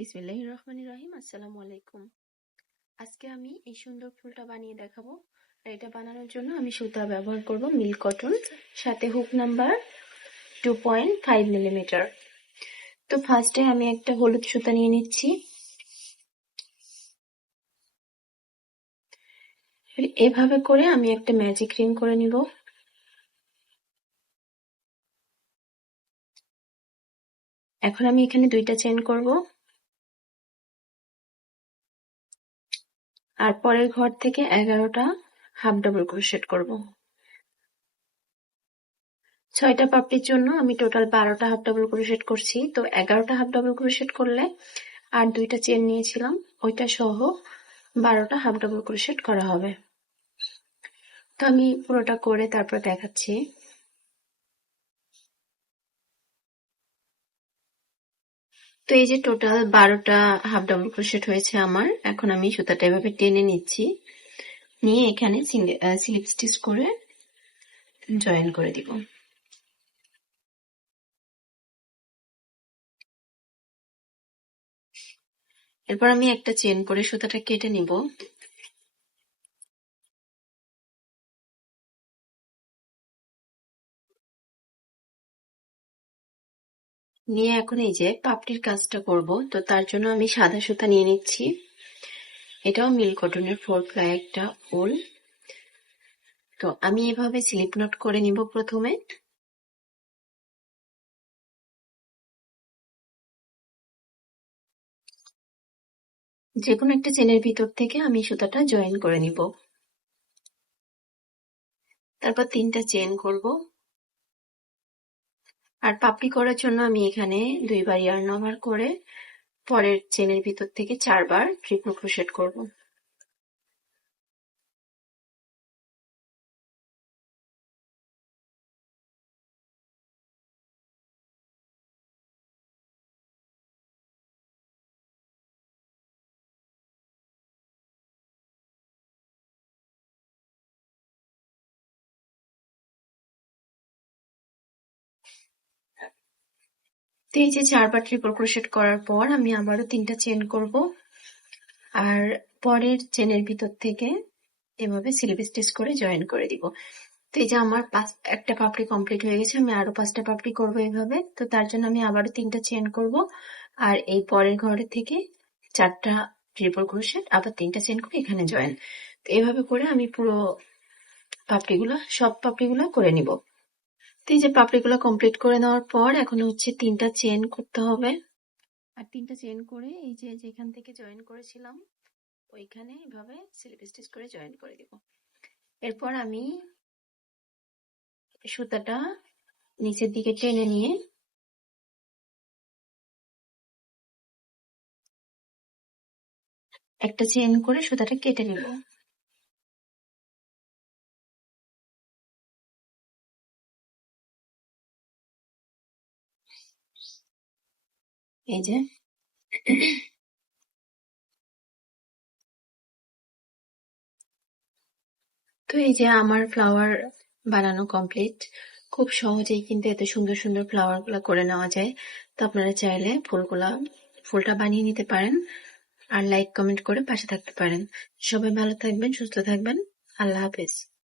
বিসমিল্লাহির রহমানির রহিম, আসসালামু আলাইকুম। আজকে আমি এই সুন্দর ফুলটা বানিয়ে দেখাবো। আর এটা বানানোর জন্য আমি সুতা ব্যবহার করব মিল কটন, সাথে hook number two point five millimetre তো ফার্স্টে আমি একটা হলুদ সুতা নিয়ে নিচ্ছি। এভাবে করে আমি একটা ম্যাজিক রিং করে নিব। এখন আমি এখানে দুইটা চেন করব। আর পরের ঘর থেকে এগারোটা হাফ ডাবল ক্রোশেট করব। ছয়টা পাপড়ির জন্য আমি টোটাল বারোটা হাফ ডাবল ক্রোশেট করছি। তো এগারোটা হাফ ডাবল ক্রোশেট করলে আর দুইটা চেন নিয়েছিলাম, ওইটা সহ বারোটা হাফ ডাবল ক্রোশেট করা হবে। তো আমি পুরোটা করে তারপর দেখাচ্ছি। তো এই যে টোটাল বারোটা হাফ ডাবল ক্রোশেট হয়েছে আমার, এখন আমি সুতাটা এভাবে টেনে নিচ্ছি। নিয়ে এখানে স্লিপ স্টিচ করে জয়েন করে দিব। এরপর আমি একটা চেন করে সুতাটা কেটে নিব। নিয়ে এখন এই যে পাপড়ির কাজটা করব, তো তার জন্য আমি সাদা সুতা নিয়ে নিচ্ছি। এটাও মিল কটনের ফোর প্লাই একটা উল তো আমি এভাবে স্লিপ নট করে নিব প্রথমে। যে কোনো একটা চেনের ভিতর থেকে আমি সুতাটা জয়েন করে নিব। তারপর তিনটা চেন করব। আর পাপড়ি করার জন্য আমি এখানে দুইবার ইয়ার্ন ওভার করে পরের চেনের ভিতর থেকে চারবার ট্রিপল ক্রোশেট করব। তো এই যে চারবার ট্রিপল ক্রোশেট করার পর আমি আবারও তিনটা চেন করব। আর পরের চেনের ভিতর থেকে এভাবে স্লিপ স্টিচ করে জয়েন করে দিব। তো এই যে আমার পাঁচ, একটা পাপড়ি কমপ্লিট হয়ে গেছে, আমি আরও পাঁচটা পাপড়ি করব এইভাবে। তো তার জন্য আমি আবারও তিনটা চেন করব। আর এই পরের ঘরে থেকে চারটা ট্রিপল ক্রোশেট আবার তিনটা চেন করে এখানে জয়েন তো এভাবে করে আমি পুরো পাপড়িগুলো সব পাপড়িগুলো করে নিব। তো এই যে পাপড়িগুলো কমপ্লিট করে নেওয়ার পর এখন হচ্ছে তিনটা চেন করতে হবে। আর তিনটা চেন করে এই যে যেখান থেকে জয়েন করেছিলাম, ওইখানে এভাবে স্লিপ স্টিচ করে জয়েন করে দিব। এরপর আমি সুতাটা নিচের দিকে টেনে নিয়ে একটা চেন করে সুতাটা কেটে নেব। এই যে। তো এই যে আমার ফ্লাওয়ার বানানো কমপ্লিট খুব সহজেই কিন্তু এত সুন্দর সুন্দর ফ্লাওয়ারগুলা করে নেওয়া যায়। তো আপনারা চাইলে ফুলগুলা, ফুলটা বানিয়ে নিতে পারেন আর লাইক কমেন্ট করে পাশে থাকতে পারেন। সবাই ভালো থাকবেন, সুস্থ থাকবেন। আল্লাহ হাফেজ।